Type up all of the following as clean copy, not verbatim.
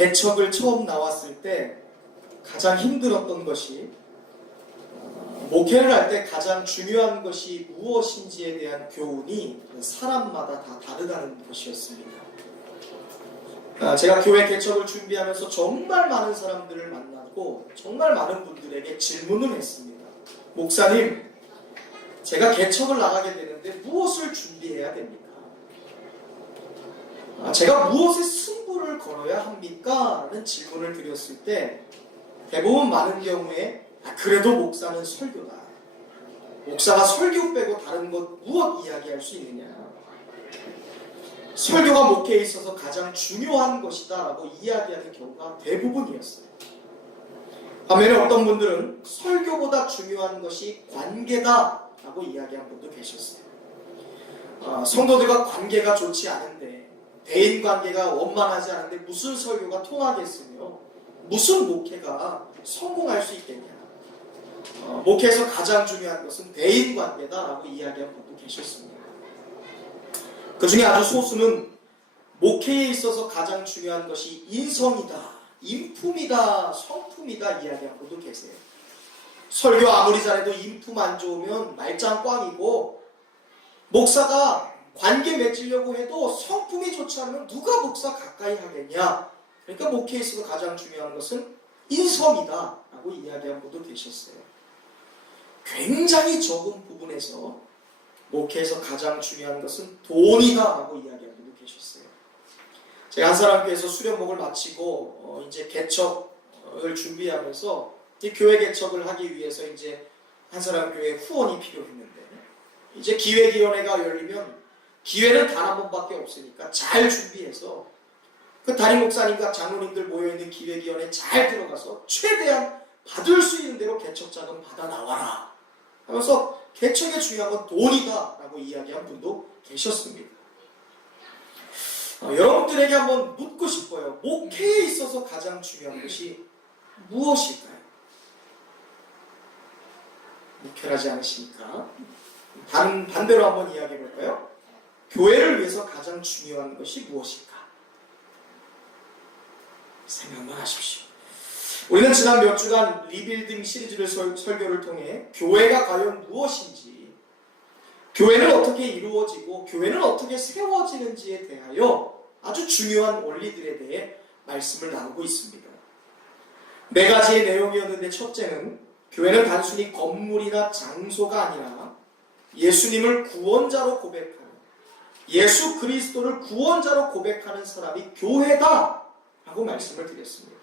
개척을 처음 나왔을 때 가장 힘들었던 것이 목회를 할 때 가장 중요한 것이 무엇인지에 대한 교훈이 사람마다 다 다르다는 것이었습니다. 제가 교회 개척을 준비하면서 정말 많은 사람들을 만났고 정말 많은 분들에게 질문을 했습니다. 목사님, 제가 개척을 나가게 되는데 무엇을 준비해야 됩니까? 제가 무엇에 승부를 걸어야 합니까? 라는 질문을 드렸을 때 대부분 많은 경우에 그래도 목사는 설교다. 목사가 설교 빼고 다른 것 무엇 이야기할 수 있느냐. 설교가 목회에 있어서 가장 중요한 것이다 라고 이야기하는 경우가 대부분이었어요. 반면에 어떤 분들은 설교보다 중요한 것이 관계다 라고 이야기한 분도 계셨어요. 성도들과 관계가 좋지 않은데, 대인관계가 원만하지 않은데 무슨 설교가 통하겠으며 무슨 목회가 성공할 수 있겠냐. 목회에서 가장 중요한 것은 대인관계다라고 이야기한 분도 계셨습니다. 그 중에 아주 소수는 목회에 있어서 가장 중요한 것이 인성이다, 인품이다, 성품이다 이야기한 분도 계세요. 설교 아무리 잘해도 인품 안 좋으면 말짱 꽝이고, 목사가 관계 맺으려고 해도 성품이 좋지 않으면 누가 목사 가까이 하겠냐. 그러니까 목회에 있어서 가장 중요한 것은 인성이다 라고 이야기한 분도 계셨어요. 굉장히 적은 부분에서 목회에서 가장 중요한 것은 돈이다 라고 이야기한 분도 계셨어요. 제가 한사람교회에서 수련목을 마치고 이제 개척을 준비하면서 교회 개척을 하기 위해서 이제 한사람교회에 후원이 필요했는데, 이제 기획위원회가 열리면 기회는 단 한 번밖에 없으니까 잘 준비해서 그 담임 목사님과 장로님들 모여있는 기획위원회에 잘 들어가서 최대한 받을 수 있는 대로 개척자금 받아 나와라 하면서 개척의 중요한 건 돈이다 라고 이야기한 분도 계셨습니다. 여러분들에게 한번 묻고 싶어요. 목회에 있어서 가장 중요한 것이 무엇일까요? 목회를 하지 않으십니까? 반대로 한번 이야기해 볼까요? 교회를 위해서 가장 중요한 것이 무엇일까? 생각만 하십시오. 우리는 지난 몇 주간 리빌딩 시리즈를 설교를 통해 교회가 과연 무엇인지, 교회는 어떻게 이루어지고 교회는 어떻게 세워지는지에 대하여 아주 중요한 원리들에 대해 말씀을 나누고 있습니다. 네 가지의 내용이었는데, 첫째는 교회는 단순히 건물이나 장소가 아니라 예수님을 구원자로 고백하는, 예수 그리스도를 구원자로 고백하는 사람이 교회다 라고 말씀을 드렸습니다.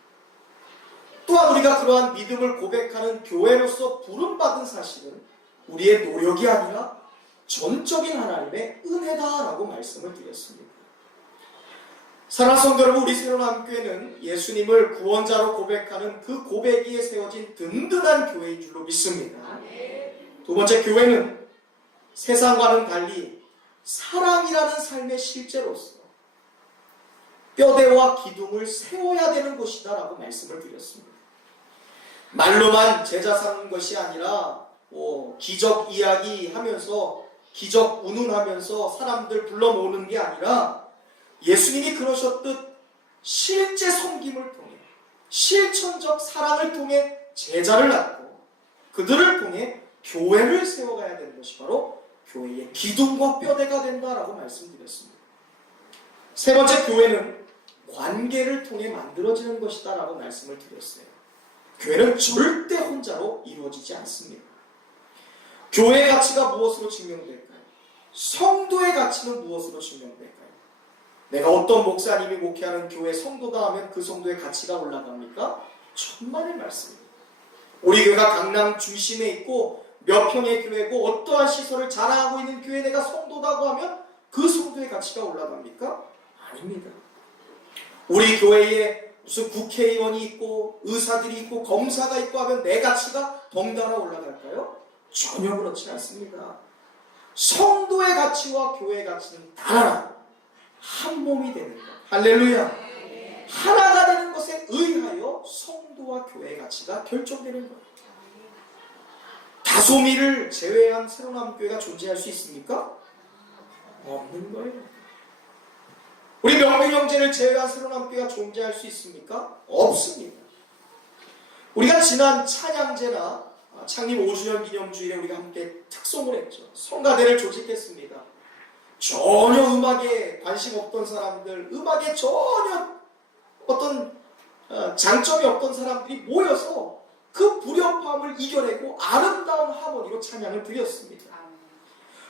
또한 우리가 그러한 믿음을 고백하는 교회로서 부름받은 사실은 우리의 노력이 아니라 전적인 하나님의 은혜다라고 말씀을 드렸습니다. 사랑하는 성도 여러분, 우리 새로운함교회는 예수님을 구원자로 고백하는 그 고백 위에 세워진 든든한 교회인 줄로 믿습니다. 두 번째, 교회는 세상과는 달리 사랑이라는 삶의 실제로서 뼈대와 기둥을 세워야 되는 곳이다 라고 말씀을 드렸습니다. 말로만 제자 삼는 것이 아니라 기적 이야기 하면서 기적 운운하면서 사람들 불러 모으는 게 아니라 예수님이 그러셨듯 실제 섬김을 통해, 실천적 사랑을 통해 제자를 낳고 그들을 통해 교회를 세워가야 되는 것이 바로 교회의 기둥과 뼈대가 된다라고 말씀드렸습니다. 세 번째, 교회는 관계를 통해 만들어지는 것이다 라고 말씀을 드렸어요. 교회는 절대 혼자로 이루어지지 않습니다. 교회의 가치가 무엇으로 증명될까요? 성도의 가치는 무엇으로 증명될까요? 내가 어떤 목사님이 목회하는 교회 성도다 하면 그 성도의 가치가 올라갑니까? 천만의 말씀입니다. 우리 교회가 강남 중심에 있고 몇 평의 교회고 어떠한 시설을 자랑하고 있는 교회 내가 성도다고 하면 그 성도의 가치가 올라갑니까? 아닙니다. 우리 교회에 무슨 국회의원이 있고 의사들이 있고 검사가 있고 하면 내 가치가 덩달아 올라갈까요? 전혀 그렇지 않습니다. 성도의 가치와 교회의 가치는 다 한 몸이 되는 것. 할렐루야. 하나가 되는 것에 의하여 성도와 교회의 가치가 결정되는 것. 다소미를 제외한 새로운 교회가 존재할 수 있습니까? 없는 거예요. 우리 명백 형제를 제외한 새로운 함께가 존재할 수 있습니까? 없습니다. 우리가 지난 찬양제나 창립 5주년 기념주일에 우리가 함께 특송을 했죠. 성가대를 조직했습니다. 전혀 음악에 관심 없던 사람들, 음악에 전혀 어떤 장점이 없던 사람들이 모여서 그 불협화음을 이겨내고 아름다운 하모니로 찬양을 드렸습니다.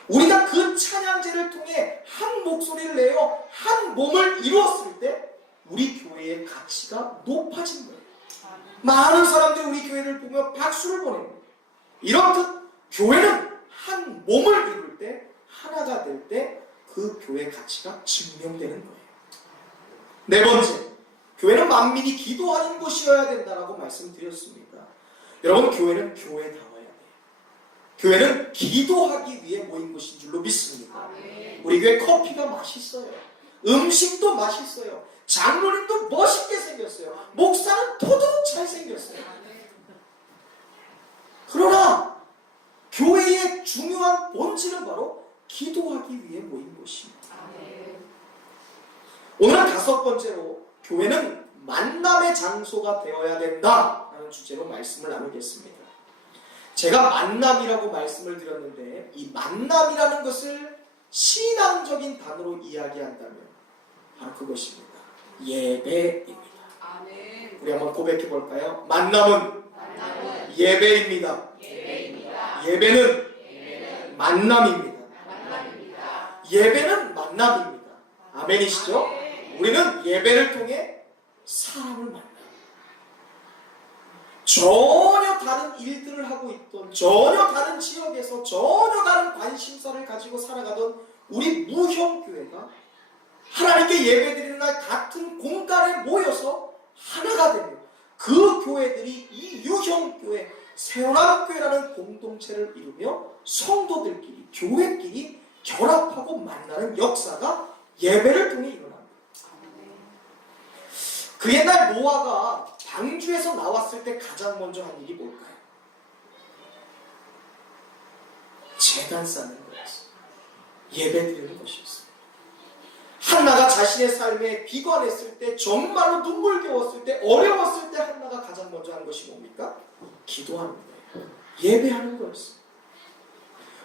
우리가 그 찬양제를 통해 한 목소리를 내어 한 몸을 이루었을 때 우리 교회의 가치가 높아진 거예요. 많은 사람들이 우리 교회를 보며 박수를 보냅니다. 이렇듯 교회는 한 몸을 이룰 때, 하나가 될 때 그 교회의 가치가 증명되는 거예요. 네 번째, 교회는 만민이 기도하는 곳이어야 된다라고 말씀드렸습니다. 여러분, 교회는 교회다워야 돼요. 교회는 기도하기 위해 모인 곳인 줄로 믿습니다. 우리 교회 커피가 맛있어요. 음식도 맛있어요. 장로님도 멋있게 생겼어요. 목사는 토도록 잘생겼어요. 그러나 교회의 중요한 본질은 바로 기도하기 위해 모인 곳입니다. 오늘 다섯 번째로 교회는 만남의 장소가 되어야 된다라는 주제로 말씀을 나누겠습니다. 제가 만남이라고 말씀을 드렸는데 이 만남이라는 것을 신앙적인 단어로 이야기한다면 바로 그것입니다. 예배입니다. 우리 한번 고백해 볼까요? 만남은 예배입니다. 예배는 만남입니다. 예배는 만남입니다. 아멘이시죠? 우리는 예배를 통해 사람을 만나요. 전혀 다른 일들을 하고 있던, 전혀 다른 지역에서 전혀 다른 관심사를 가지고 살아가던 우리 무형교회가 하나님께 예배드리는 날 같은 공간에 모여서 하나가 되며 그 교회들이 이 유형교회, 세원암교회라는 공동체를 이루며 성도들끼리, 교회끼리 결합하고 만나는 역사가 예배를 통해 일어납니다. 그 옛날 노아가 방주에서 나왔을 때 가장 먼저 한 일이 뭘까요? 제단 쌓는 거였어요. 예배드리는 것이었어요. 한나가 자신의 삶에 비관했을 때, 정말로 눈물겨웠을 때, 어려웠을 때 한나가 가장 먼저 한 것이 뭡니까? 기도하는 거예요. 예배하는 거였어요.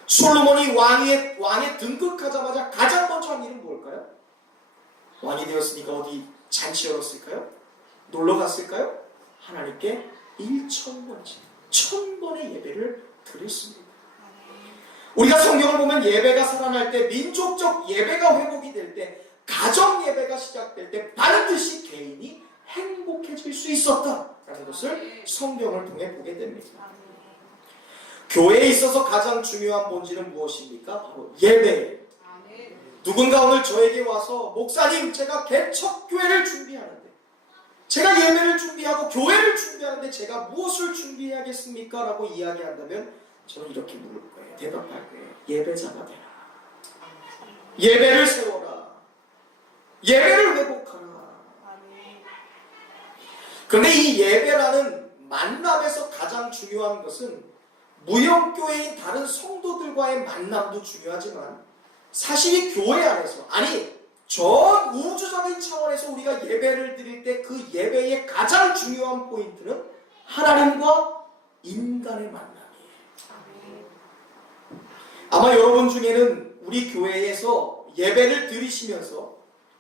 솔로몬이 왕에 등극하자마자 가장 먼저 한 일은 뭘까요? 왕이 되었으니까 어디 잔치 열었을까요? 놀러 갔을까요? 하나님께 1000번째, 1000번의 예배를 드렸습니다. 우리가 성경을 보면 예배가 살아날 때, 민족적 예배가 회복이 될 때, 가정 예배가 시작될 때 반드시 개인이 행복해질 수 있었다라는 것을 성경을 통해 보게 됩니다. 교회에 있어서 가장 중요한 본질은 무엇입니까? 바로 예배예요. 누군가 오늘 저에게 와서 목사님, 제가 개척교회를 준비하는데, 제가 예배를 준비하고 교회를 준비하는데 제가 무엇을 준비해야겠습니까? 라고 이야기한다면 저는 이렇게 물을 거예요. 대답할 거예요. 예배자가 되라. 예배를 세워라. 예배를 회복하라. 그런데 이 예배라는 만남에서 가장 중요한 것은 무형교회인 다른 성도들과의 만남도 중요하지만 사실 이 교회 안에서, 아니 전 우주적인 차원에서 우리가 예배를 드릴 때 그 예배의 가장 중요한 포인트는 하나님과 인간의 만남이에요. 아마 여러분 중에는 우리 교회에서 예배를 드리시면서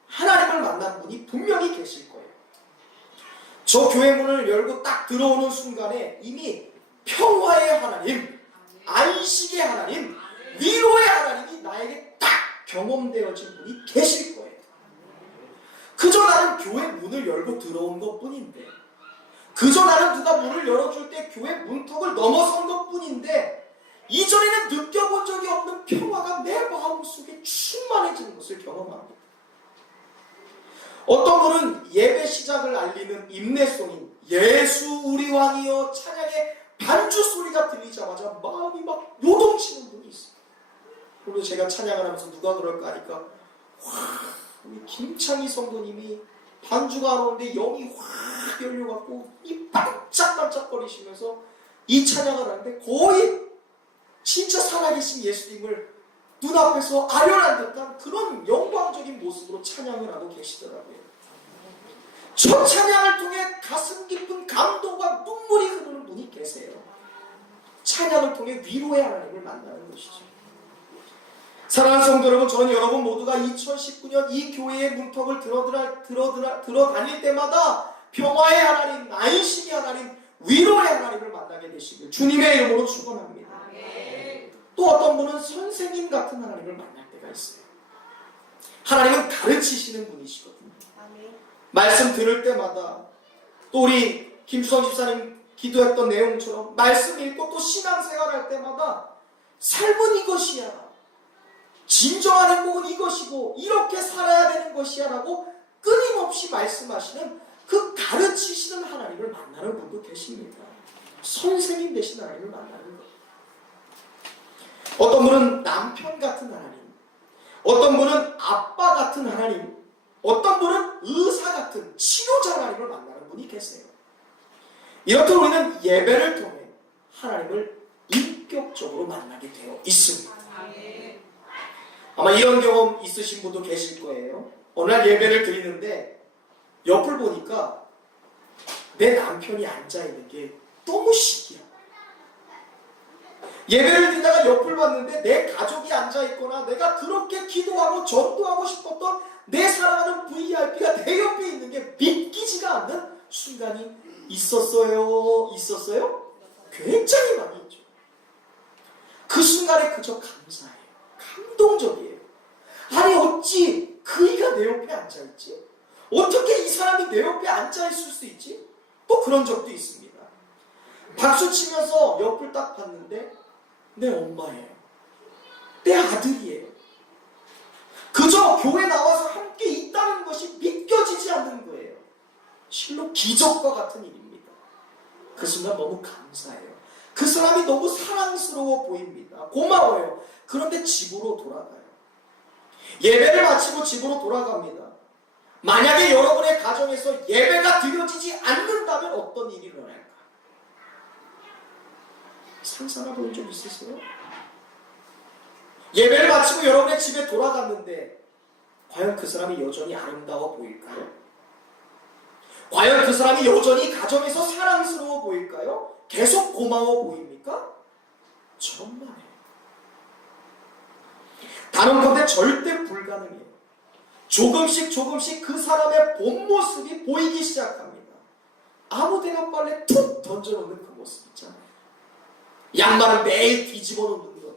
하나님을 만난 분이 분명히 계실 거예요. 저 교회 문을 열고 딱 들어오는 순간에 이미 평화의 하나님, 안식의 하나님, 위로의 하나님이 나에게 딱 경험되어진 분이 계실 거예요. 그저 나는 교회 문을 열고 들어온 것뿐인데, 그저 나는 누가 문을 열어줄 때 교회 문턱을 넘어선 것뿐인데, 이전에는 느껴본 적이 없는 평화가 내 마음속에 충만해지는 것을 경험합니다. 어떤 분은 예배 시작을 알리는 임내송인 예수 우리 왕이여 찬양의 반주 소리가 들리자마자 마음이 막 요동치는 분이 있어요. 그리고 제가 찬양을 하면서 누가 그럴까 하니까 우리 김창희 성도님이 반주가 안 오는데 영이 확 열려갖고 이 반짝반짝거리시면서 이 찬양을 하는데 거의 진짜 살아계신 예수님을 눈앞에서 아련한 듯한 그런 영광적인 모습으로 찬양을 하고 계시더라고요. 저 찬양을 통해 가슴 깊은 감동과 눈물이 흐르는 분이 계세요. 찬양을 통해 위로의 하나님을 만나는 것이죠. 사랑하는 성도 여러분, 저는 여러분 모두가 2019년 이 교회의 문턱을 들어다닐 때마다 평화의 하나님, 안식의 하나님, 위로의 하나님을 만나게 되시길 주님의 이름으로 축원합니다. 또 어떤 분은 선생님 같은 하나님을 만날 때가 있어요. 하나님은 가르치시는 분이시거든요. 말씀 들을 때마다 또 우리 김수성 집사님 기도했던 내용처럼 말씀 읽고 또 신앙생활 할 때마다 삶은 이것이야, 진정한 행복은 이것이고 이렇게 살아야 되는 것이야 라고 끊임없이 말씀하시는 그 가르치시는 하나님을 만나는 분도 계십니다. 선생님 되신 하나님을 만나는 것. 어떤 분은 남편 같은 하나님, 어떤 분은 아빠 같은 하나님, 어떤 분은 의사 같은 치료자 하나님을 만나는 분이 계세요. 이렇게 우리는 예배를 통해 하나님을 인격적으로 만나게 되어 있습니다. 아마 이런 경험 있으신 분도 계실 거예요. 어느 날 예배를 드리는데 옆을 보니까 내 남편이 앉아있는 게 너무 신기해. 예배를 드리다가 옆을 봤는데 내 가족이 앉아있거나 내가 그렇게 기도하고 전도하고 싶었던 내 사랑하는 VIP가 내 옆에 있는 게 믿기지가 않는 순간이 있었어요? 굉장히 많이 있죠. 그 순간에 그저 감사해요. 감동적이에요. 아니 어찌 그이가 내 옆에 앉아있지? 어떻게 이 사람이 내 옆에 앉아있을 수 있지? 또 그런 적도 있습니다. 박수 치면서 옆을 딱 봤는데 내 엄마예요. 내 아들이에요. 그저 교회 나와서 함께 있다는 것이 믿겨지지 않는 거예요. 실로 기적과 같은 일입니다. 그 순간 너무 감사해요. 그 사람이 너무 사랑스러워 보입니다. 고마워요. 그런데 집으로 돌아가요. 예배를 마치고 집으로 돌아갑니다. 만약에 여러분의 가정에서 예배가 드려지지 않는다면 어떤 일이 일어날까? 상상해 본 적 있으세요? 예배를 마치고 여러분의 집에 돌아갔는데 과연 그 사람이 여전히 아름다워 보일까요? 과연 그 사람이 여전히 가정에서 사랑스러워 보일까요? 계속 고마워 보입니까? 정말이에요. 단언컨대 절대 불가능해요. 조금씩 그 사람의 본 모습이 보이기 시작합니다. 아무데나 빨래 툭 던져놓는 그 모습 있잖아요. 양말을 매일 뒤집어 놓는 거예요.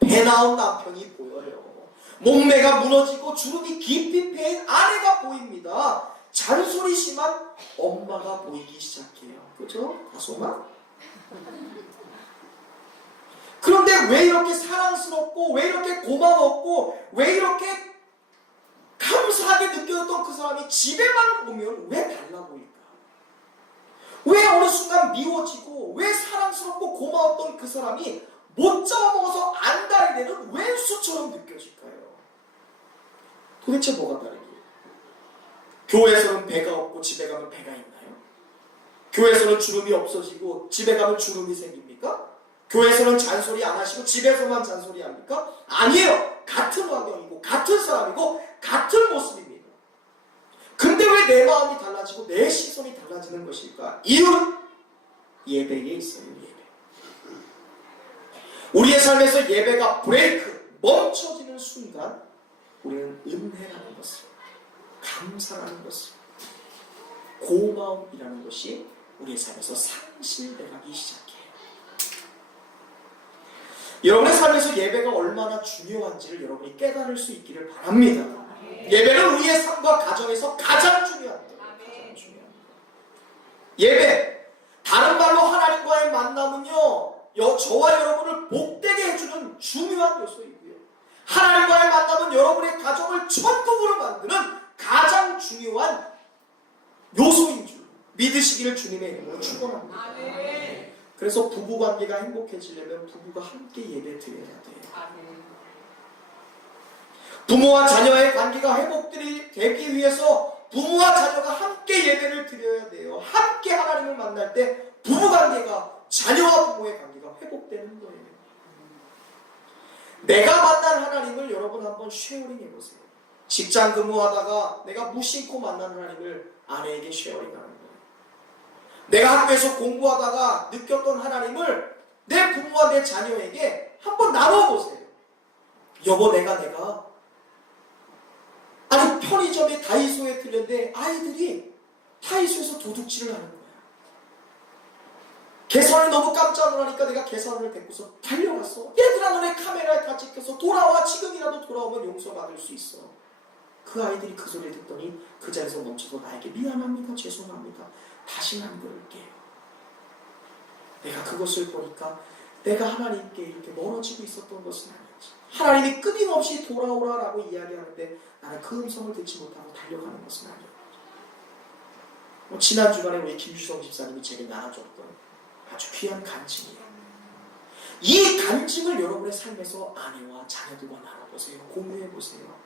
배 나온 남편이 보여요. 몸매가 무너지고 주름이 깊이 패인 아내가 보입니다. 잔소리 심한 엄마가 보이기 시작해요. 그죠? 다소마? 그런데 왜 이렇게 사랑스럽고 왜 이렇게 고마웠고 왜 이렇게 감사하게 느껴졌던 그 사람이 집에만 오면 왜 달라 보일까? 왜 어느 순간 미워지고 왜 사랑스럽고 고마웠던 그 사람이 못 잡아먹어서 안달이 되는 왼수처럼 느껴질까요? 도대체 뭐가 다르게? 교회에서는 배가 없고 집에 가면 배가 있나요? 교회에서는 주름이 없어지고 집에 가면 주름이 생깁니까? 교회에서는 잔소리 안 하시고 집에서만 잔소리 합니까? 아니에요. 같은 환경이고 같은 사람이고 같은 모습입니다. 근데 왜 내 마음이 달라지고 내 시선이 달라지는 것일까? 이유는 예배에 있어요. 예배. 우리의 삶에서 예배가 브레이크, 멈춰지는 순간 우리는 은혜라는 것을, 감사라는 것을, 고마움이라는 것이 우리의 삶에서 상실되기 시작해요. 여러분의 삶에서 예배가 얼마나 중요한지를 여러분이 깨달을 수 있기를 바랍니다. 예배는 우리의 삶과 가정에서 가장 중요합니다. 가장 중요합니다. 예배, 다른 말로 하나님과의 만남은요, 저와 여러분을 복되게 해주는 중요한 요소이고요. 하나님과의 만남은 여러분의 가정을 천국으로 만드는 가장 중요한 요소인 줄 믿으시기를 주님의 이름으로 축원합니다. 그래서 부부관계가 행복해지려면 부부가 함께 예배 드려야 돼요. 부모와 자녀의 관계가 회복되기 위해서 부모와 자녀가 함께 예배를 드려야 돼요. 함께 하나님을 만날 때 부부관계가, 자녀와 부모의 관계가 회복되는 거예요. 내가 만난 하나님을 여러분 한번 쉐어링 해보세요. 직장 근무하다가 내가 무심코 만난 하나님을 아내에게 쉐어링하는 거예요. 내가 학교에서 공부하다가 느꼈던 하나님을 내 부모와 내 자녀에게 한번 나눠보세요. 여보, 내가 아니 편의점에 다이소에 들렸는데 아이들이 다이소에서 도둑질을 하는 거야. 계산을 너무 깜짝 놀라니까 내가 계산을 데리고서 달려갔어. 얘들아, 너네 카메라에 다 찍혀서 돌아와. 지금이라도 돌아오면 용서받을 수 있어. 그 아이들이 그 소리를 듣더니 그 자리에서 멈춰서 나에게 미안합니다, 죄송합니다, 다시는 안 그럴게요. 내가 그것을 보니까 내가 하나님께 이렇게 멀어지고 있었던 것은 아니었지. 하나님이 끊임없이 돌아오라라고 이야기하는데 나는 그 음성을 듣지 못하고 달려가는 것은 아니었지. 지난 주간에 우리 김주성 집사님이 제게 나눠줬던 아주 귀한 간증이에요. 이 간증을 여러분의 삶에서 아내와 자녀들과 나눠보세요. 공유해보세요.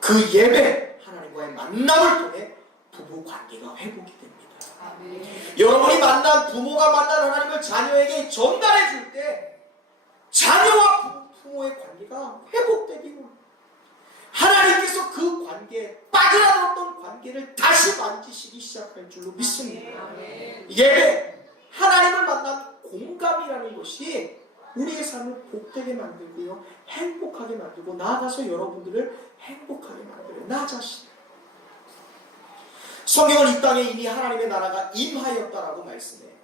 그 예배, 하나님과의 만남을 통해 부부 관계가 회복이 됩니다. 여러분이 만난 부모가 만난 하나님을 자녀에게 전달해 줄 때 자녀와 부모의 관계가 회복되기로 하나님께서 그 관계에 빠져나갔던 관계를 다시 만지시기 시작할 줄로 믿습니다. 예배, 하나님을 만난 공감이라는 것이 우리의 삶을 복되게 만들고요, 행복하게 만들고 나아가서 여러분들을 행복하게 만들어요. 나 자신. 성경은 이 땅에 이미 하나님의 나라가 임하였다라고 말씀해요.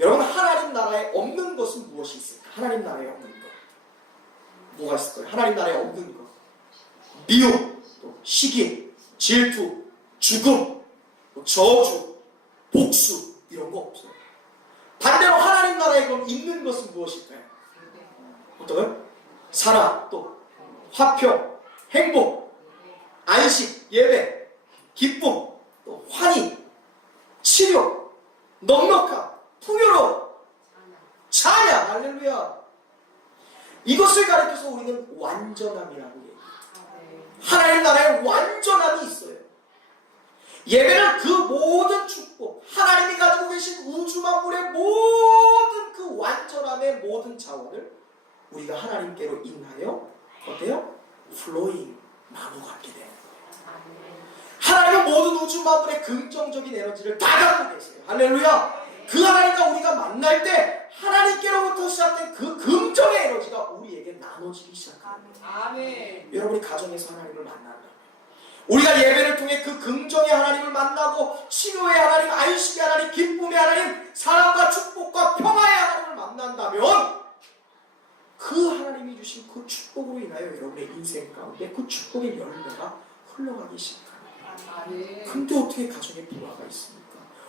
여러분, 하나님 나라에 없는 것은 무엇이 있을까? 하나님 나라에 없는 것 뭐가 있을까요? 하나님 나라에 없는 것, 미움, 또 시기, 질투, 죽음, 또 저주, 복수, 이런 거 없어요. 반대로 하나님 나라에 그럼 있는 것은 무엇일까요? 어떤가요? 사랑, 또 화평, 행복, 안식, 예배, 기쁨, 또 환희, 치료, 넉넉함, 풍요로움, 찬양, 할렐루야. 이것을 가리켜서 우리는 완전함이라고 얘기해요. 하나님 나라에 완전함이 있어요. 예배는 그 모든 축복, 하나님이 가지고 계신 우주 만물의 모든 그 완전함의 모든 자원을 우리가 하나님께로 인하여 어때요? 플로잉, 나눠갖게 되는 거예요. 하나님은 모든 우주 만물의 긍정적인 에너지를 다 갖고 계세요. 할렐루야. 그 하나님과 우리가 만날 때 하나님께로부터 시작된 그 긍정의 에너지가 우리에게 나눠지기 시작합니다. 아멘. 여러분이 가정에서 하나님을 만난다면, 우리가 예배를 통해 그 긍정의 하나님을 만나고 치료의 하나님, 안식의 하나님, 기쁨의 하나님, 사랑과 축복과 평화의 하나님을 만난다면 그 하나님이 주신 그 축복으로 인하여 여러분의 인생 가운데 그 축복의 열매가 흘러가기 시작합니다. 근데 어떻게 가정에 불화가 있습니까?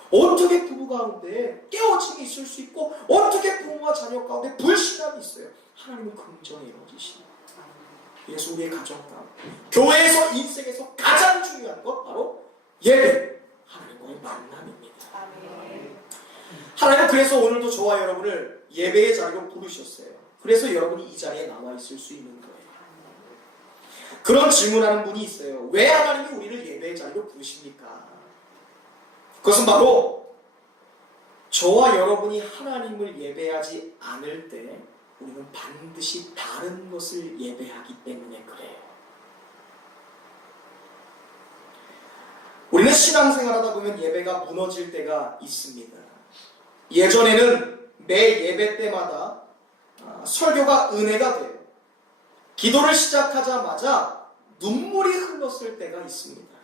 어떻게 부부 가운데 깨어짐이 있을 수 있고 어떻게 부모와 자녀 가운데 불신함이 있어요? 하나님은 긍정의 에너지십니다. 그래서 우리의 가정 가운데, 교회에서, 인생에서 가장 중요한 것 바로 예배, 하나님과의 만남입니다. 하나님은 그래서 오늘도 저와 여러분을 예배의 자리로 부르셨어요. 그래서 여러분이 이 자리에 나와 있을 수 있는 거예요. 그런 질문하는 분이 있어요. 왜 하나님이 우리를 예배의 자리로 부르십니까? 그것은 바로 저와 여러분이 하나님을 예배하지 않을 때 우리는 반드시 다른 것을 예배하기 때문에 그래요. 우리는 신앙생활하다 보면 예배가 무너질 때가 있습니다. 예전에는 매 예배 때마다 설교가 은혜가 돼요. 기도를 시작하자마자 눈물이 흘렀을 때가 있습니다.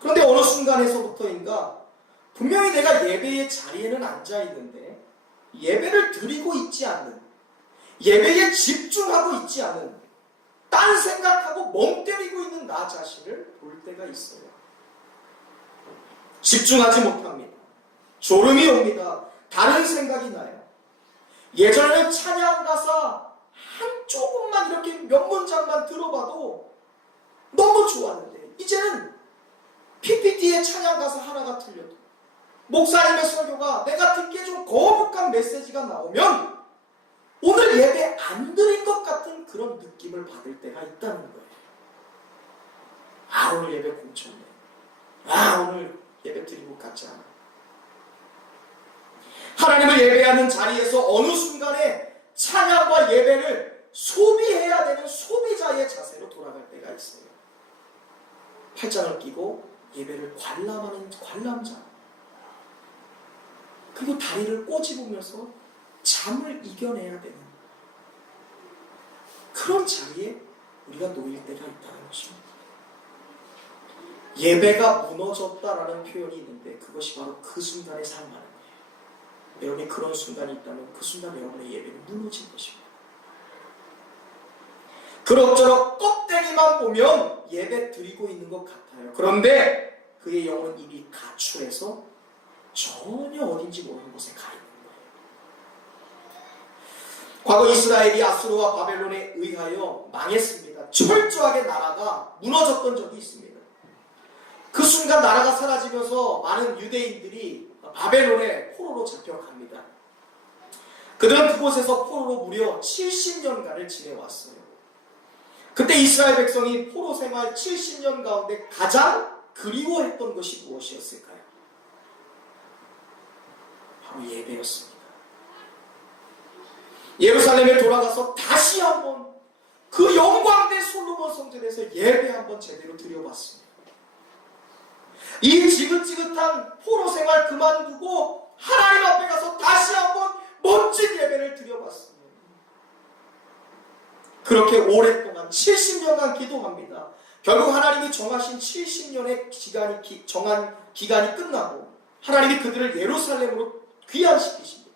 그런데 어느 순간에서부터인가 분명히 내가 예배의 자리에는 앉아있는데 예배를 드리고 있지 않는, 예배에 집중하고 있지 않은, 딴 생각하고 멍 때리고 있는 나 자신을 볼 때가 있어요. 집중하지 못합니다. 졸음이 옵니다. 다른 생각이 나요. 예전에는 찬양 가사 한 조금만 이렇게 몇 문장만 들어봐도 너무 좋았는데 이제는 PPT의 찬양 가사 하나가 틀려도, 목사님의 설교가 내가 듣기에 좀 거북한 메시지가 나오면 오늘 예배 안 드린 것 같은 그런 느낌을 받을 때가 있다는 거예요. 아, 오늘 예배 공쳤네. 아, 오늘 예배 드린 것 같지 않아. 하나님을 예배하는 자리에서 어느 순간에 찬양과 예배를 소비해 천사의 자세로 돌아갈 때가 있어요. 팔짱을 끼고 예배를 관람하는 관람자, 그리고 다리를 꼬집으면서 잠을 이겨내야 되는 그런 자리에 우리가 놓일 때가 있다는 것입니다. 예배가 무너졌다라는 표현이 있는데 그것이 바로 그 순간에 사용하는 거예요. 여러분이 그런 순간이 있다면 그 순간 여러분의 예배는 무너진 것입니다. 그럭저럭 껍데기만 보면 예배 드리고 있는 것 같아요. 그런데 그의 영혼은 이미 가출해서 전혀 어딘지 모르는 곳에 가 있는 거예요. 과거 이스라엘이 아수르와 바벨론에 의하여 망했습니다. 철저하게 나라가 무너졌던 적이 있습니다. 그 순간 나라가 사라지면서 많은 유대인들이 바벨론의 포로로 잡혀갑니다. 그들은 그곳에서 포로로 무려 70년간을 지내왔어요. 그때 이스라엘 백성이 포로 생활 70년 가운데 가장 그리워했던 것이 무엇이었을까요? 바로 예배였습니다. 예루살렘에 돌아가서 다시 한번 그 영광된 솔로몬 성전에서 예배 한번 제대로 드려봤습니다. 이 지긋지긋한 포로 생활 그만두고 하나님 앞에 가서 다시 한번 멋진 예배를 드려봤습니다. 그렇게 오랫동안 70년간 기도합니다. 결국 하나님이 정하신 70년의 정한 기간이 끝나고 하나님이 그들을 예루살렘으로 귀환시키십니다.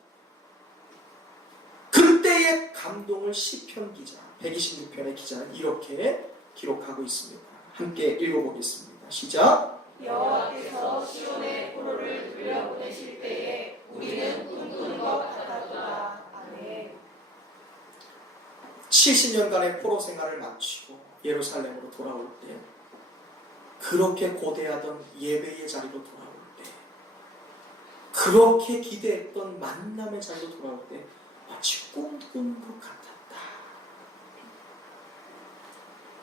그때의 감동을 시편 기자 126편의 기자는 이렇게 기록하고 있습니다. 함께 읽어보겠습니다. 시작. 여호와께서 시온의 포로를 돌려보내실 때에 우리는 꿈꾸는 것 같았도다. 아멘. 70년간의 포로 생활을 마치고 예루살렘으로 돌아올 때, 그렇게 고대하던 예배의 자리로 돌아올 때, 그렇게 기대했던 만남의 자리로 돌아올 때 마치 꿈꾸는 것 같았다.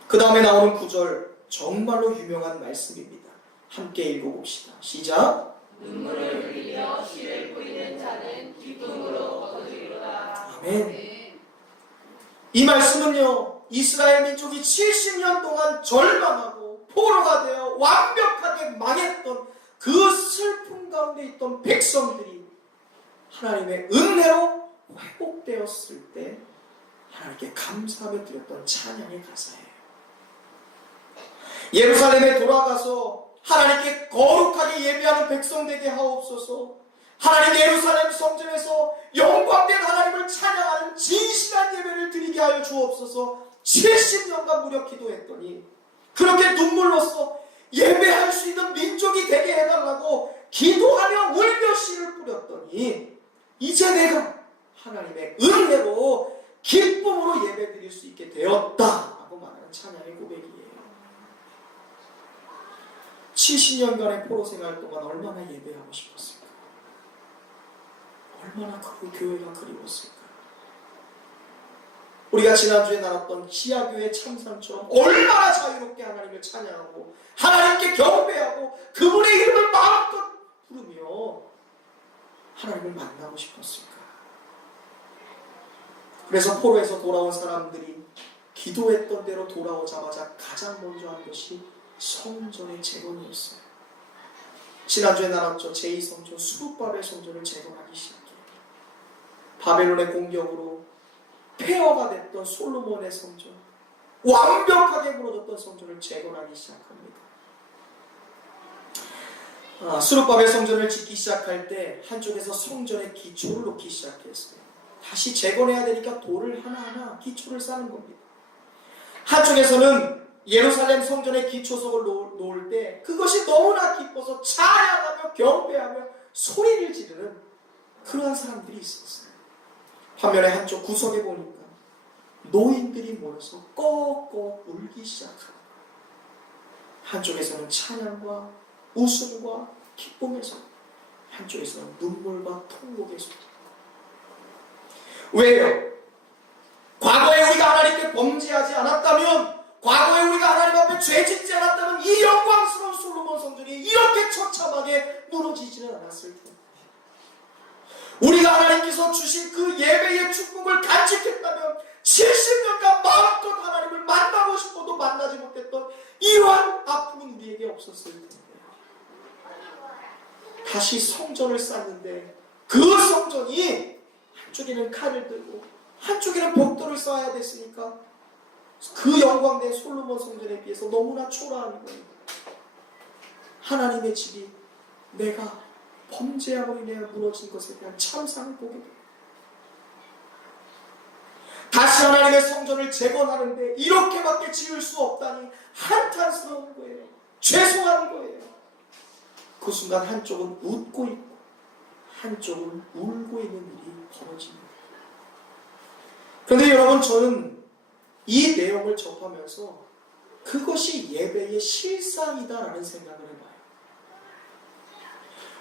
그 다음에 나오는 구절, 정말로 유명한 말씀입니다. 함께 읽어봅시다. 시작. 눈물을 흘리며 씨를 뿌리는 자는 기쁨으로 거두리로다. 아멘. 이 말씀은요, 이스라엘 민족이 70년 동안 절망하고 포로가 되어 완벽하게 망했던 그 슬픔 가운데 있던 백성들이 하나님의 은혜로 회복되었을 때 하나님께 감사하며 드렸던 찬양의 가사예요. 예루살렘에 돌아가서 하나님께 거룩하게 예배하는 백성 되게 하옵소서. 하나님 예루살렘 성전에서 영광된 하나님을 찬양하는 진실한 예배를 드리게 하여 주옵소서. 70년간 무려 기도했더니 그렇게 눈물로써 예배할 수 있는 민족이 되게 해달라고 기도하며 울며 씨를 뿌렸더니 이제 내가 하나님의 은혜로 기쁨으로 예배 드릴 수 있게 되었다라고 말하는 찬양의 고백이에요. 70년간의 포로 생활 동안 얼마나 예배하고 싶었을까? 얼마나 그 교회가 그리웠을까? 우리가 지난주에 나눴던 지하교회 참상처럼 얼마나 자유롭게 하나님을 찬양하고 하나님께 경배하고 그분의 이름을 마음껏 부르며 하나님을 만나고 싶었을까? 그래서 포로에서 돌아온 사람들이 기도했던 대로 돌아오자마자 가장 먼저 한 것이 성전의 재건이었어요. 지난주에 나눴죠. 제2성전 수룹바벨 성전을 재건하기 시작해요. 바벨론의 공격으로 폐허가 됐던 솔로몬의 성전, 완벽하게 무너졌던 성전을 재건하기 시작합니다. 수룹바벨 성전을 짓기 시작할 때 한쪽에서 성전의 기초를 놓기 시작했어요. 다시 재건해야 되니까 돌을 하나하나 기초를 쌓는 겁니다. 한쪽에서는 예루살렘 성전의 기초석을 놓을 때 그것이 너무나 기뻐서 찬양하며 경배하며 소리를 지르는 그러한 사람들이 있었어요. 반면에 한쪽 구석에 보니까 노인들이 모여서 꺽꺽 울기 시작합니다. 한쪽에서는 찬양과 웃음과 기쁨의 소리, 한쪽에서는 눈물과 통곡의 소리. 왜요? 과거에 우리가 하나님께 범죄하지 않았다면, 과거에 우리가 하나님 앞에 죄짓지 않았다면 이 영광스러운 솔로몬 성전이 이렇게 처참하게 무너지지는 않았을 텐데, 우리가 하나님께서 주신 그 예배의 축복을 간직했다면 70년간 마음껏 하나님을 만나고 싶어도 만나지 못했던 이러한 아픔은 우리에게 없었을 텐데, 다시 성전을 쌓는데 그 성전이 한쪽에는 칼을 들고 한쪽에는 벽돌을 쌓아야 됐으니까 그 영광된 솔로몬 성전에 비해서 너무나 초라한 거예요. 하나님의 집이 내가 범죄함으로 인해 무너진 것에 대한 참상을 보게 됩니다. 다시 하나님의 성전을 재건하는데 이렇게밖에 지을 수 없다니 한탄스러운 거예요. 죄송한 거예요. 그 순간 한쪽은 웃고 있고 한쪽은 울고 있는 일이 벌어집니다. 그런데 여러분, 저는 이 내용을 접하면서 그것이 예배의 실상이다라는 생각을 해봐요.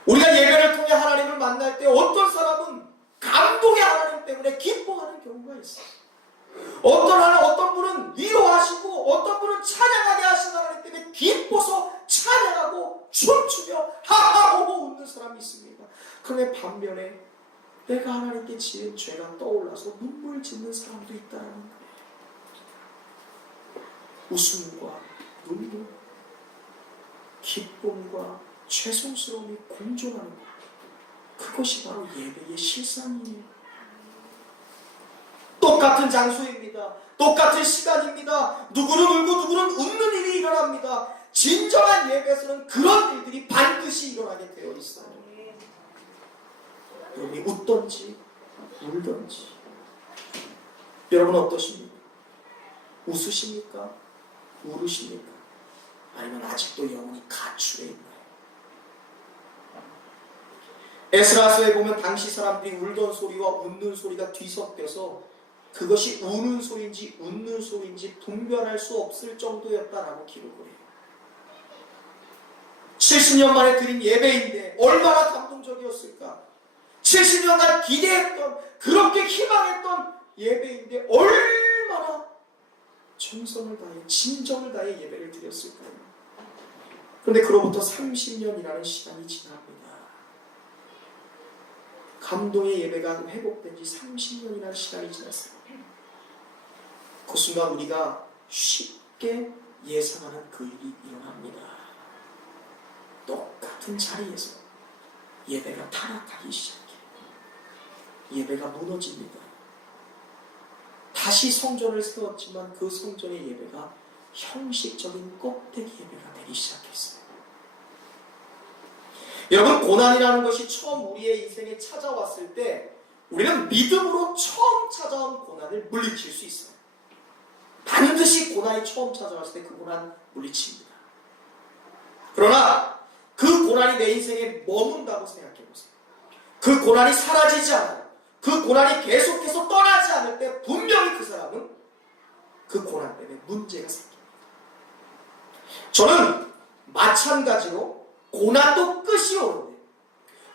우리가 예배를 통해 하나님을 만날 때 어떤 사람은 감동의 하나님 때문에 기뻐하는 경우가 있어요. 어떤 분은 위로하시고 어떤 분은 찬양하게 하신 하나님 때문에 기뻐서 찬양하고 춤추며 하하호호 웃는 사람이 있습니다. 그런데 반면에 내가 하나님께 지은 죄가 떠올라서 눈물 짓는 사람도 있다는 거예요. 웃음과 눈물, 기쁨과 죄송스러움이 공존하는 것, 그것이 바로 예배의 실상이에요. 똑같은 장소입니다. 똑같은 시간입니다. 누구는 울고 누구는 웃는 일이 일어납니다. 진정한 예배에서는 그런 일들이 반드시 일어나게 되어 있어요. 여러분이 웃던지 울던지, 여러분 어떠십니까? 웃으십니까? 울으십니까? 아니면 아직도 영혼이 가출해 있나요? 에스라서에 보면 당시 사람들이 울던 소리와 웃는 소리가 뒤섞여서 그것이 우는 소리인지 웃는 소리인지 분별할 수 없을 정도였다라고 기록을 해요. 70년 만에 드린 예배인데 얼마나 감동적이었을까? 70년간 기대했던, 그렇게 희망했던 예배인데 얼마나 정성을 다해, 진정을 다해 예배를 드렸을까요? 그런데 그로부터 30년이라는 시간이 지납니다. 감동의 예배가 회복된 지 30년이라는 시간이 지났어요. 그 순간 우리가 쉽게 예상하는 그 일이 일어납니다. 똑같은 자리에서 예배가 타락하기 시작해요. 예배가 무너집니다. 다시 성전을 세웠지만 그 성전의 예배가 형식적인 껍데기 예배가 되기 시작했어요. 여러분, 고난이라는 것이 처음 우리의 인생에 찾아왔을 때 우리는 믿음으로 처음 찾아온 고난을 물리칠 수 있어요. 반드시 고난이 처음 찾아왔을 때 그 고난 물리칩니다. 그러나 그 고난이 내 인생에 머문다고 생각해보세요. 그 고난이 사라지지 않아요. 그 고난이 계속해서 떠나지 않을 때 분명히 그 사람은 그 고난 때문에 문제가 생깁니다. 저는 마찬가지로 고난도 끝이 오는데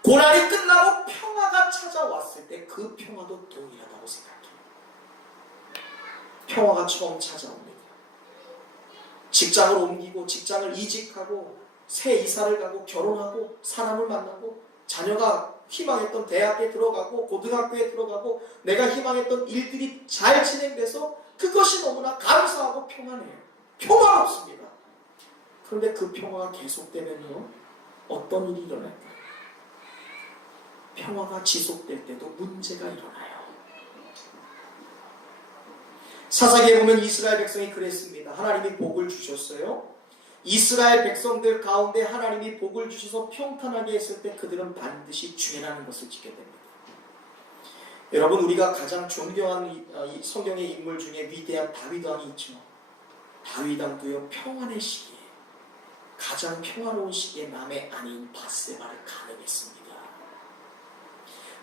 고난이 끝나고 평화가 찾아왔을 때 그 평화도 동일하다고 생각해요. 평화가 처음 찾아옵니다. 직장을 옮기고 직장을 이직하고 새 이사를 가고 결혼하고 사람을 만나고 자녀가 희망했던 대학에 들어가고 고등학교에 들어가고 내가 희망했던 일들이 잘 진행돼서 그것이 너무나 감사하고 평안해요. 평화롭습니다. 그런데 그 평화가 계속되면요, 어떤 일이 일어날까요? 평화가 지속될 때도 문제가 일어나요. 사사기에 보면 이스라엘 백성이 그랬습니다. 하나님이 복을 주셨어요. 이스라엘 백성들 가운데 하나님이 복을 주셔서 평탄하게 했을 때 그들은 반드시 죄라는 것을 짓게 됩니다. 여러분, 우리가 가장 존경하는 성경의 인물 중에 위대한 다윗 왕이 있죠. 다윗 왕도요, 평안의 시기에, 가장 평화로운 시기에 남의 아내인 밧세바를 간음했습니다.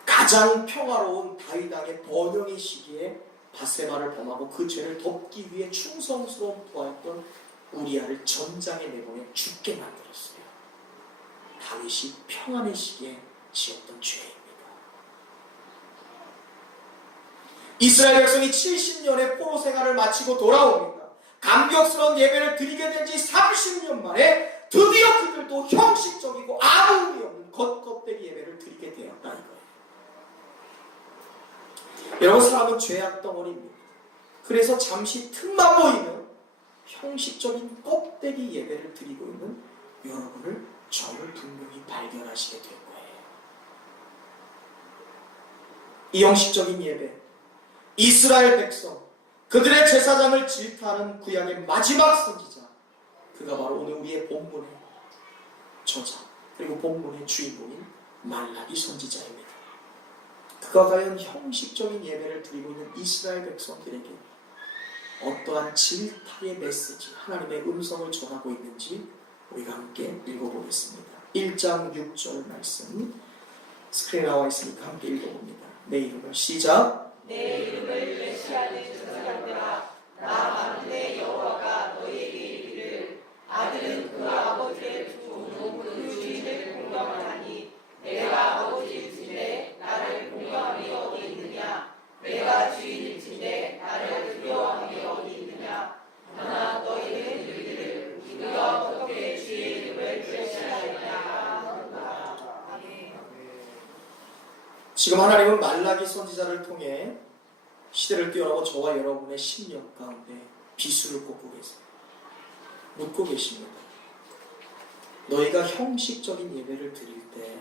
가장 평화로운 다윗 왕의 번영의 시기에 밧세바를 범하고 그 죄를 덮기 위해 충성스러운 부하였던 우리아를 전장에 내보내 죽게 만들었어요. 다윗이 평안의 시기에 지었던 죄입니다. 이스라엘 백성이 70년의 포로 생활을 마치고 돌아옵니다. 감격스러운 예배를 드리게 된 지 30년 만에 드디어 그들도 형식적이고 아무 의미 없는 겉껍데기 예배를 드리게 되었다 이거예요. 여러분, 사람은 죄악 덩어리입니다. 그래서 잠시 틈만 보이면 형식적인 껍데기 예배를 드리고 있는 여러분을 저를 분명히 발견하시게 될 거예요. 이 형식적인 예배, 이스라엘 백성, 그들의 제사장을 질타하는 구약의 마지막 선지자, 그가 바로 오늘 우리의 본문의 저자 그리고 본문의 주인공인 말라기 선지자입니다. 그가 과연 형식적인 예배를 드리고 있는 이스라엘 백성들에게 어떠한 질타의 메시지, 하나님의 음성을 전하고 있는지 우리가 함께 읽어보겠습니다. 1장 6절 말씀 스크린에 나와 있으니까 함께 읽어봅니다. 내 이름을 시작. 내 이름을 멸시하는 제사장들아, 나 만군의 여호와가 너희에게 이르기를 아들은 그 아버지의 종으로 그 주인을 공경하나니 내가 아버지일진데 나를 공경함이 어디 있느냐? 내가 주인일진데 나를 두려워함이 어디 있느냐? 그러나 너희는 이르기를 우리가 어떻게 주의 이름을 멸시하였냐? 아멘. 지금 하나님은 말라기 선지자를 통해 시대를 뛰어넘어 저와 여러분의 심령 가운데 비수를 꽂고 계세요. 묻고 계십니다. 너희가 형식적인 예배를 드릴 때,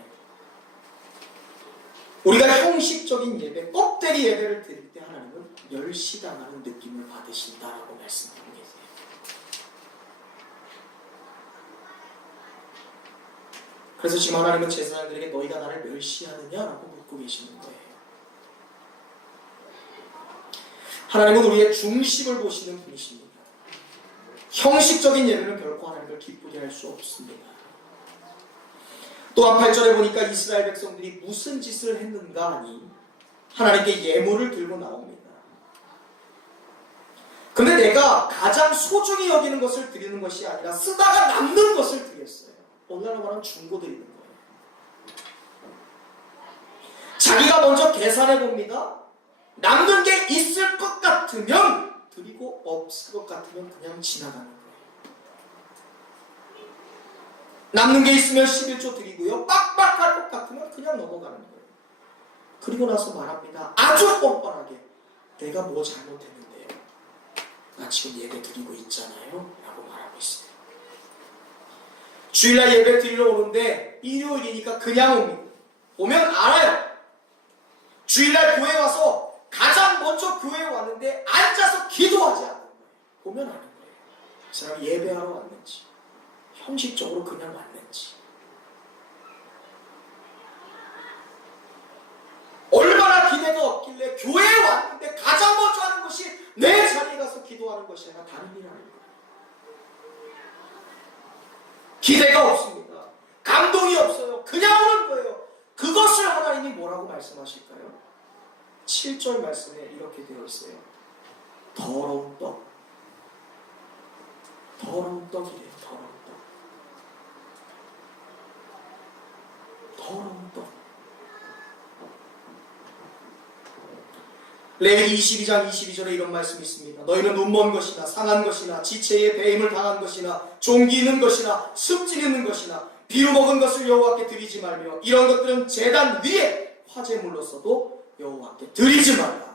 우리가 형식적인 예배, 껍데기 예배를 드릴 때 하나님은 멸시당하는 느낌을 받으신다라고 말씀하고 계세요. 그래서 지금 하나님은 제사장들에게 너희가 나를 멸시하느냐라고 묻고 계시는 거예요. 하나님은 우리의 중심을 보시는 분이십니다. 형식적인 예배는 결코 하나님을 기쁘게 할 수 없습니다. 또한 8절에 보니까 이스라엘 백성들이 무슨 짓을 했는가 하니 하나님께 예물을 들고 나옵니다. 근데 내가 가장 소중히 여기는 것을 드리는 것이 아니라 쓰다가 남는 것을 드렸어요. 오늘날로 말하면 중고 드리는 거예요. 자기가 먼저 계산해 봅니다. 남는 게 있을 것 같으면 드리고 없을 것 같으면 그냥 지나가는 거예요. 남는 게 있으면 11조 드리고요. 빡빡할 것 같으면 그냥 넘어가는 거예요. 그리고 나서 말합니다. 아주 뻔뻔하게 내가 뭐 잘못했는데요? 나 지금 예배 드리고 있잖아요? 라고 말하고 있어요. 주일날 예배 드리러 오는데 일요일이니까 그냥 옵니다. 오면 알아요. 주일날 교회 와서 가장 먼저 교회에 왔는데 앉아서 기도하지 않는 거예요. 보면 아는 거예요. 그 사람이 예배하러 왔는지 형식적으로 그냥 왔는지. 얼마나 기대가 없길래 교회에 왔는데 가장 먼저 하는 것이 내 자리에 가서 기도하는 것이 아니라 다른 일 하는 거예요. 기대가 없습니다. 감동이 없어요. 그냥 오는 거예요. 그것을 하나님이 뭐라고 말씀하실까요? 7절 말씀에 이렇게 되어 있어요. 더러운 떡. 더러운 떡이래요. 더러운 떡. 더러운 떡. 레위기 22장 22절에 이런 말씀이 있습니다. 너희는 눈먼 것이나 상한 것이나 지체에 배임을 당한 것이나 종기 있는 것이나 습진 있는 것이나 비루 먹은 것을 여호와께 드리지 말며 이런 것들은 제단 위에 화제물로서도 여호와께 드리지 말라.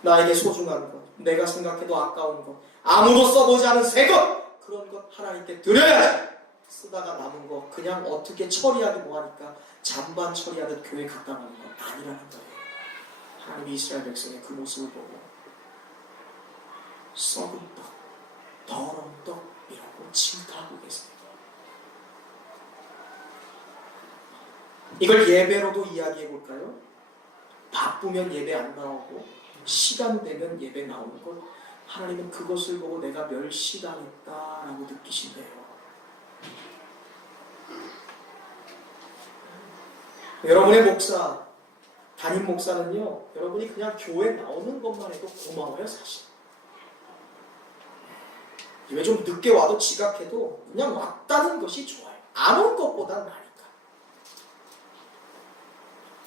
나에게 소중한 것, 내가 생각해도 아까운 것, 아무도 써보지 않은 새 것, 그런 것 하나님께 드려야지. 쓰다가 남은 거 그냥 어떻게 처리하기 뭐하니까 잔반 처리하듯 교회 갖다 놓는 건 아니라는 거예요. 하나님이 이스라엘 백성의 그 모습을 보고 썩은 떡, 더러운 떡이라고 칭찬하고 계세요. 이걸 예배로도 이야기해 볼까요? 바쁘면 예배 안 나오고 시간 되면 예배 나오는 것, 하나님은 그것을 보고 내가 멸시당했다라고 느끼신대요. 여러분의 목사, 담임 목사는요, 여러분이 그냥 교회 나오는 것만 해도 고마워요, 사실. 왜 좀 늦게 와도 지각해도 그냥 왔다는 것이 좋아요. 안 온 것보단 나으니까.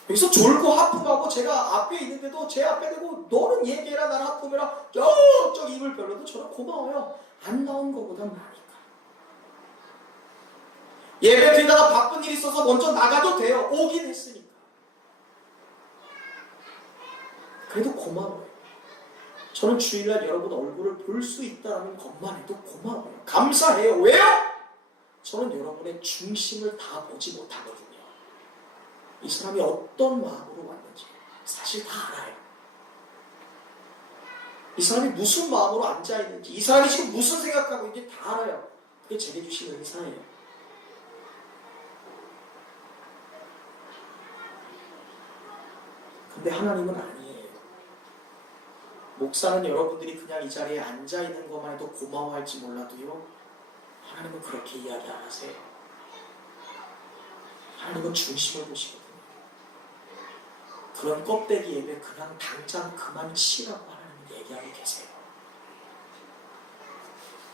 여기서 졸고 하품하고 제가 앞에 있는데도 제 앞에 대고 너는 얘기해라, 나는 하품해라, 저쪽 입을 별로도 저는 고마워요. 안 나온 것보단 나으니까. 예배 드리다가 바쁜 일이 있어서 먼저 나가도 돼요. 오긴 했으니까. 그래도 고마워요. 저는 주일날 여러분 얼굴을 볼 수 있다는 것만 해도 고마워요. 감사해요. 왜요? 저는 여러분의 중심을 다 보지 못하거든요. 이 사람이 어떤 마음으로 왔는지 사실 다 알아요. 이 사람이 무슨 마음으로 앉아있는지, 이 사람이 지금 무슨 생각하고 있는지 다 알아요. 그게 제게 주신 은사예요. 근데 하나님은 아니에요. 목사는 여러분들이 그냥 이 자리에 앉아있는 것만 해도 고마워할지 몰라도요, 하나님은 그렇게 이야기 안 하세요. 하나님은 중심을 보시거든요. 그런 껍데기 예배 그냥 당장 그만 치라고 하나님은 얘기하고 계세요.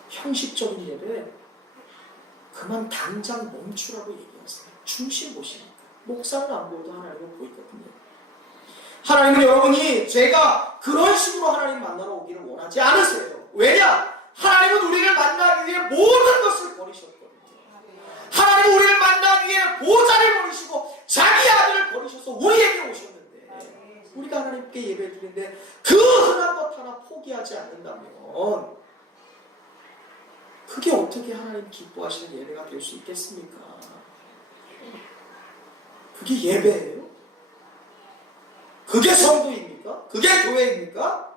형식적인 예배 그만 당장 멈추라고 얘기하세요. 중심 보시니까. 목사는 안 보여도 하나님은 보이거든요. 하나님은 여러분이 제가 그런 식으로 하나님 만나러 오기를 원하지 않으세요. 왜냐? 하나님은 우리를 만나기 위해 모든 것을 버리셨거든요. 하나님은 우리를 만나기 위해 보좌를 버리시고 자기 아들을 버리셔서 우리에게 오셨는데, 우리가 하나님께 예배드리는데 그 흔한 것 하나 포기하지 않는다면 그게 어떻게 하나님 기뻐하시는 예배가 될 수 있겠습니까? 그게 예배예요? 그게 성도입니까? 그게 교회입니까?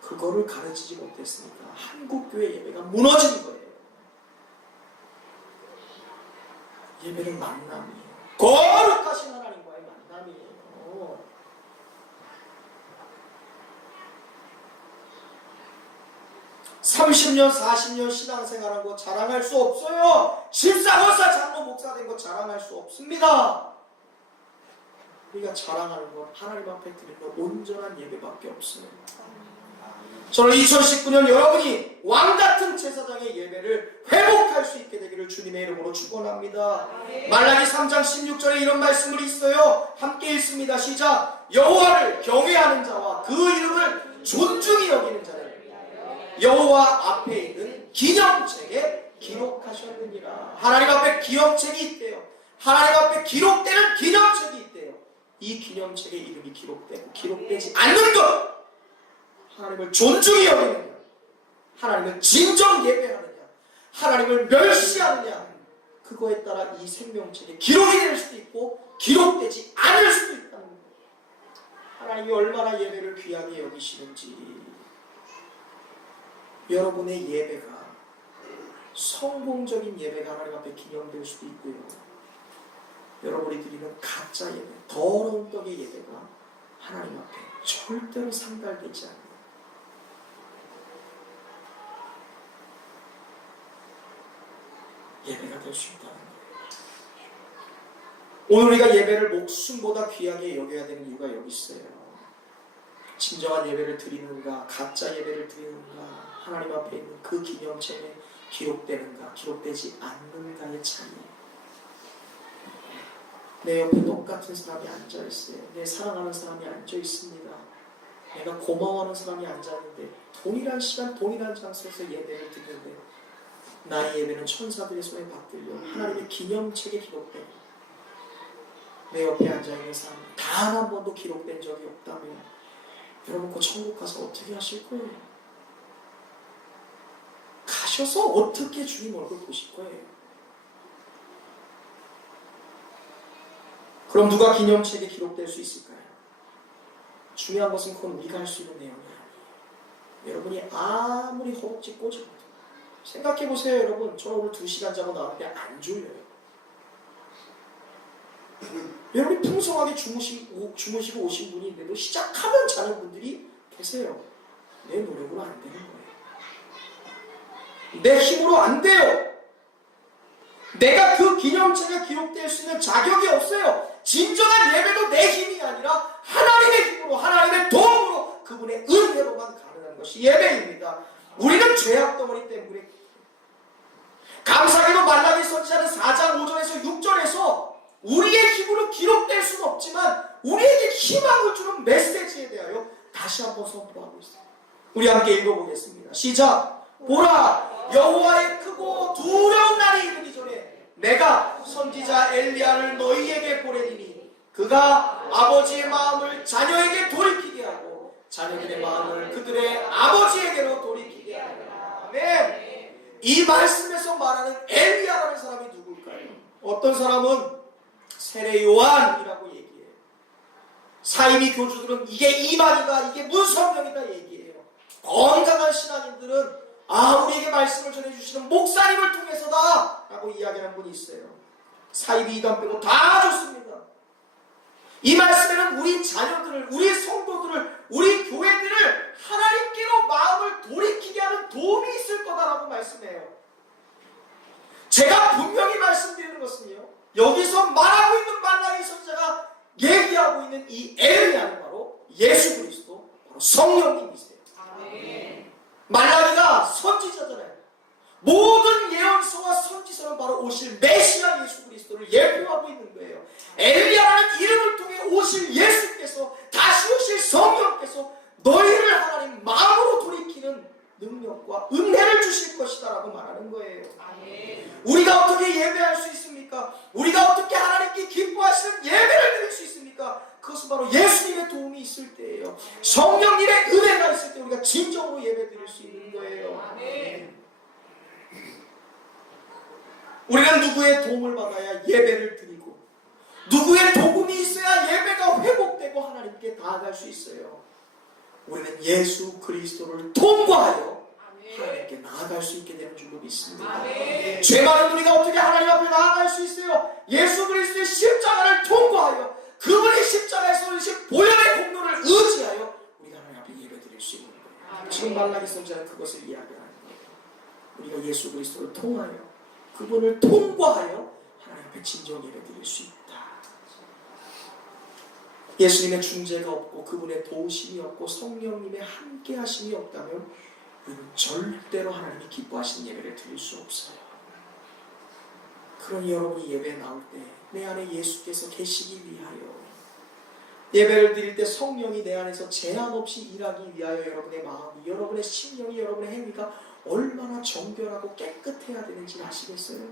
그거를 가르치지 못했으니까 한국교회 예배가 무너지는 거예요. 예배는 만남이에요. 거룩하신 하나님과의 만남이에요. 30년, 40년 신앙생활한 거 자랑할 수 없어요. 집사, 권사, 장로, 목사 된 거 자랑할 수 없습니다. 우리가 자랑하는 건 하나님 앞에 드리는 온전한 예배밖에 없어요. 저는 2019년 여러분이 왕같은 제사장의 예배를 회복할 수 있게 되기를 주님의 이름으로 축원합니다. 말라기 3장 16절에 이런 말씀이 있어요. 함께 읽습니다. 시작. 여호와를 경외하는 자와 그 이름을 존중히 여기는 자를 여호와 앞에 있는 기념책에 기록하셨느니라. 하나님 앞에 기념책이 있대요. 하나님 앞에 기록되는 기념책이 있대요. 이 기념책에 이름이 기록되고 기록되지 않는 것, 하나님을 존중히 여기느냐, 하나님을 진정 예배하느냐, 하나님을 멸시하느냐, 그거에 따라 이 생명책에 기록이 될 수도 있고 기록되지 않을 수도 있다는 거예요. 하나님이 얼마나 예배를 귀하게 여기시는지. 여러분의 예배가 성공적인 예배가 하나님 앞에 기념될 수도 있고요, 여러분이 드리는 가짜 예배, 더러운 떡의 예배가 하나님 앞에 절대로 상달되지 않는 예배가 될 수 있다는 거예요. 오늘 우리가 예배를 목숨보다 귀하게 여겨야 되는 이유가 여기 있어요. 진정한 예배를 드리는가, 가짜 예배를 드리는가, 하나님 앞에 있는 그 기념책에 기록되는가, 기록되지 않는가의 차이예요. 내 옆에 똑같은 사람이 앉아있어요. 내 사랑하는 사람이 앉아있습니다. 내가 고마워하는 사람이 앉아있는데 동일한 시간, 동일한 장소에서 예배를 드리는데 나의 예배는 천사들의 손에 받들려 하나님의 기념책에 기록되고 내 옆에 앉아있는 사람은 단 한 번도 기록된 적이 없다면 여러분 그 천국 가서 어떻게 하실 거예요? 가셔서 어떻게 주님 얼굴 보실 거예요? 그럼 누가 기념책에 기록될 수 있을까요? 중요한 것은 그건 우리가 할 수 있는 내용이 아니에요. 여러분이 아무리 허벅지 꼬집어도 생각해보세요. 여러분, 저는 오늘 2시간 자고 나왔는데 안 졸려요. 여러분이 풍성하게 주무시고 오신 분이 있는데도 시작하면 자는 분들이 계세요. 내 노력으로 안 되는 거예요. 내 힘으로 안 돼요. 내가 그 기념책에 기록될 수 있는 자격이 없어요. 진정한 예배도 내 힘이 아니라 하나님의 힘으로, 하나님의 도움으로, 그분의 은혜로만 가능한 것이 예배입니다. 우리는 죄악덩어리 때문에 감사하게도 말라기 선지자는 4장 5절에서 6절에서 우리의 힘으로 기록될 수는 없지만 우리에게 희망을 주는 메시지에 대하여 다시 한번 선포하고 있어요. 우리 함께 읽어보겠습니다. 시작. 보라, 여호와의 크고 두려운 날이 이르기 전에 내가 선지자 엘리야를 너희에게 보내리니 그가 아버지의 마음을 자녀에게 돌이키게 하고 자녀들의 마음을 그들의 아버지에게로 돌이키게 하리라. 아멘. 이 말씀에서 말하는 엘리야라는 사람이 누굴까요? 어떤 사람은 세례 요한이라고 얘기해요. 사이비 교주들은 이게 이만희다, 이게 문성경이다 얘기해요. 건강한 신앙인들은 우리에게 말씀을 전해주시는 목사님을 통해서다 라고 이야기하는 분이 있어요. 사이비 이단 빼고 다 좋습니다. 이 말씀에는 우리 자녀들을, 우리 성도들을, 우리 교회들을 하나님께로 마음을 돌이키게 하는 도움이 있을 거다라고 말씀해요. 제가 분명히 말씀드리는 것은요, 여기서 말하고 있는 말라기 선지자가 얘기하고 있는 이 엘리야는 바로 예수 그리스도, 바로 성령님이세요. 아멘. 말라기가 선지자잖아요. 모든 예언서와 선지서는 바로 오실 메시아 예수 그리스도를 예표하고 있는 거예요. 엘리야라는 이름을 통해 오실 예수께서, 다시 오실 성령께서 너희를 하나님 마음으로 돌이키는 능력과 은혜를 주실 것이다 라고 말하는 거예요. 아멘. 우리가 어떻게 예배할 수 있습니까? 우리가 어떻게 하나님께 기뻐하시는 예배를 드릴 수 있습니까? 그것은 바로 예수님의 도움이 있을 때예요. 성령님의 은혜가 있을 때 우리가 진정으로 예배 드릴 수 있는 거예요. 아멘. 우리는 누구의 도움을 받아야 예배를 드리고, 누구의 도움이 있어야 예배가 회복되고 하나님께 나아갈 수 있어요. 우리는 예수 그리스도를 통과하여 하나님께 나아갈 수 있게 되는 줄로 믿습니다. 아멘. 죄 많은 우리가 어떻게 하나님 앞에 나아갈 수 있어요? 예수 그리스도의 십자가를 통과하여 그분의 십자가에서 오신 보혈의 공로를 의지하여 우리가 하나님 앞에 예배 드릴 수 있는 거예요. 아멘. 지금 말라기 선지자는 그것을 이야기하는 거예요. 우리가 예수 그리스도를 통하여, 그분을 통과하여 하나님 앞에 진정 예배 드릴 수 있다. 예수님의 중재가 없고 그분의 도우심이 없고 성령님의 함께 하심이 없다면 우리는 절대로 하나님이 기뻐하시는 예배를 드릴 수 없어요. 그러니 여러분이 예배에 나올 때 내 안에 예수께서 계시기 위하여, 예배를 드릴 때 성령이 내 안에서 제한 없이 일하기 위하여 여러분의 마음이, 여러분의 심령이, 여러분의 행위가 얼마나 정결하고 깨끗해야 되는지 아시겠어요?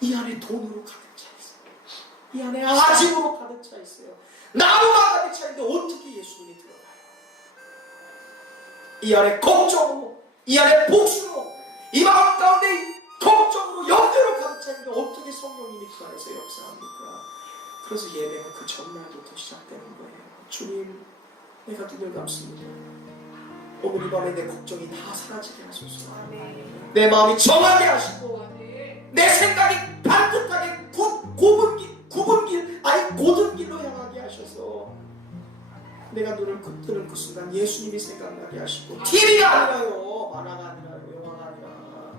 이 안에 돈으로 가득 차 있어요. 이 안에 아집으로 가득 차 있어요. 나무가 가득 차 있는데 어떻게 예수님이 들어가요? 이 안에 걱정으로, 이 안에 복수로, 이 마음 가운데 걱정으로, 염려로 가득 차 있는데 어떻게 성령님이 그 안에서 역사합니까? 그래서 예배는 그 전날부터 시작되는 거예요. 주님, 내가 눈을 감습니다. 오늘 이 밤에 내 걱정이 다 사라지게 하소서. 내 마음이 정하게 하시고 내 생각이 반듯하게 고든 길로 향하게 하셔서 내가 눈을 뜨는 그 순간 예수님이 생각나게 하시고, TV가 아니라요, 만화가 아니라요, 영화가 아니라,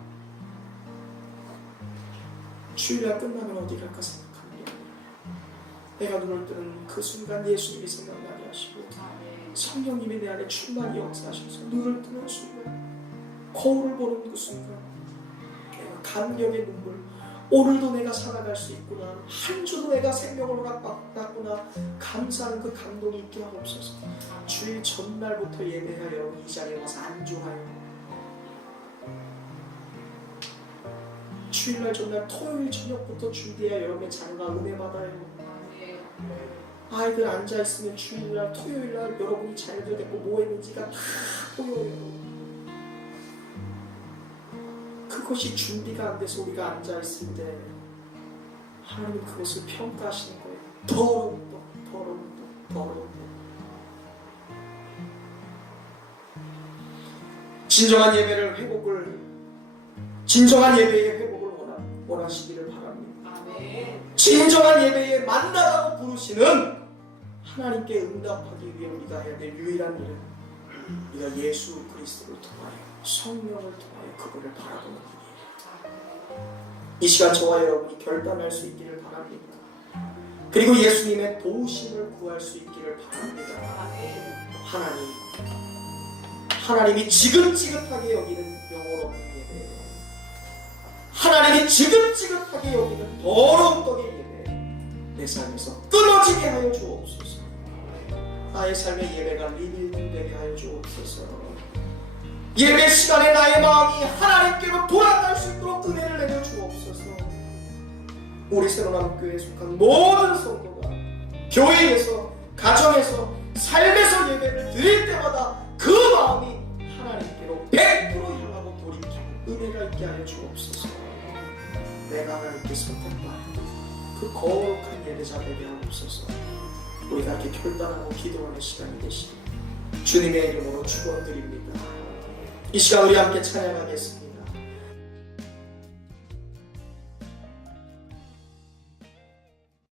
주일날 끝나면 어디 갈까 생각하는 게 아니라 내가 눈을 뜨는 그 순간 예수님이 생각나게 하시고 성령님이 내 안에 충만히 역사하셔서 눈을 뜨는 순간, 거울을 보는 그 순간 내가 감격의 눈물, 오늘도 내가 살아갈 수 있구나, 한 주도 내가 생명을 허락받았구나, 감사하는 그 감동이 있게 하옵소서. 주일 전날부터 예배하여 이 자리에 와서 안주하여, 주일날 전날 토요일 저녁부터 준비하여 여러분의 자녀가 은혜 받아요. 아이들 앉아있으면 주일날 토요일날 여러분이 자녀들 데리고 뭐 했는지가 다 보여요. 그것이 준비가 안 돼서 우리가 앉아있을 때 하나님은 그것을 평가하시는 거예요. 더러운 것, 더러운 것, 더러운 것. 진정한 예배를 진정한 예배의 회복을 원하시기를 바랍니다. 진정한 예배에 만나라고 부르시는 하나님께 응답하기 위해 우리가 해야 될 유일한 일은 우리가 예수 그리스도를 통하여, 성령을 통하여 그분을 바라보는 일이에요. 이 시간 저와 여러분이 결단할 수 있기를 바랍니다. 그리고 예수님의 도우심을 구할 수 있기를 바랍니다. 하나님이 지긋지긋하게 여기는 영혼 없는 예배, 하나님이 지긋지긋하게 여기는 더러운 떡의 예배, 내 삶에서 끊어지게 하여 주옵소서. 나의 삶의 예배가 리빌딩되게 하여 주옵소서. 예배 시간에 나의 마음이 하나님께로 돌아갈 수 있도록 은혜를 내려 주옵소서. 우리 새로운 교회에 속한 모든 성도가 교회에서, 가정에서, 삶에서 예배를 드릴 때마다 그 마음이 하나님께로 100% 향하고 돌이키는 은혜가 있게 하여 주옵소서. 내가 하나님께 선택받은 그 거룩한 예배자 되게 하옵소서. 우리가 이렇게 결단하고 기도하는 시간이 되시니 주님의 이름으로 축원드립니다. 이 시간 우리 함께 찬양하겠습니다.